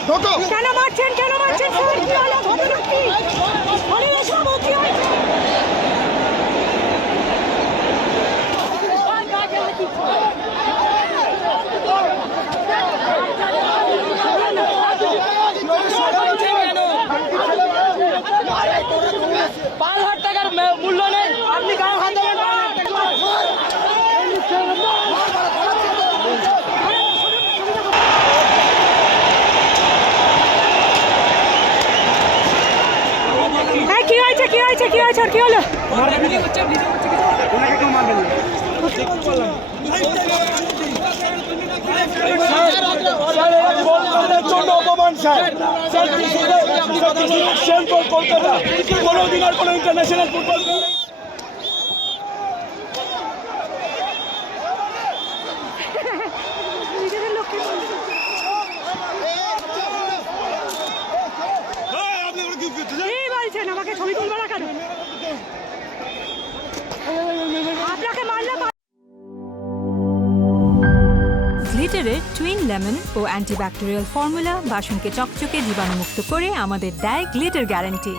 কেন মারছেন কেন মারছেন স্যার কি হলো ঘটনা কি আরে এসব কি হয়েছে টাকার মূল্য নেই আপনি গায়ে হাত দেবেন কি হয়েছে কি হয়েছে কি হয়েছে আর কি হলো কলকাতা কোনোদিন আর কোনো ইন্টারন্যাশনাল ফুটবল নিজেদের লোককে কি বলছেন আমাকে ছবি তুলবো না কেন আপনাকে মারলে গ্লিটারের টুইন লেমন ও অ্যান্টিব্যাকটেরিয়াল ফর্মুলা বাসনকে চকচকে জীবাণুমুক্ত করে আমাদের দেয় গ্লিটার গ্যারান্টি।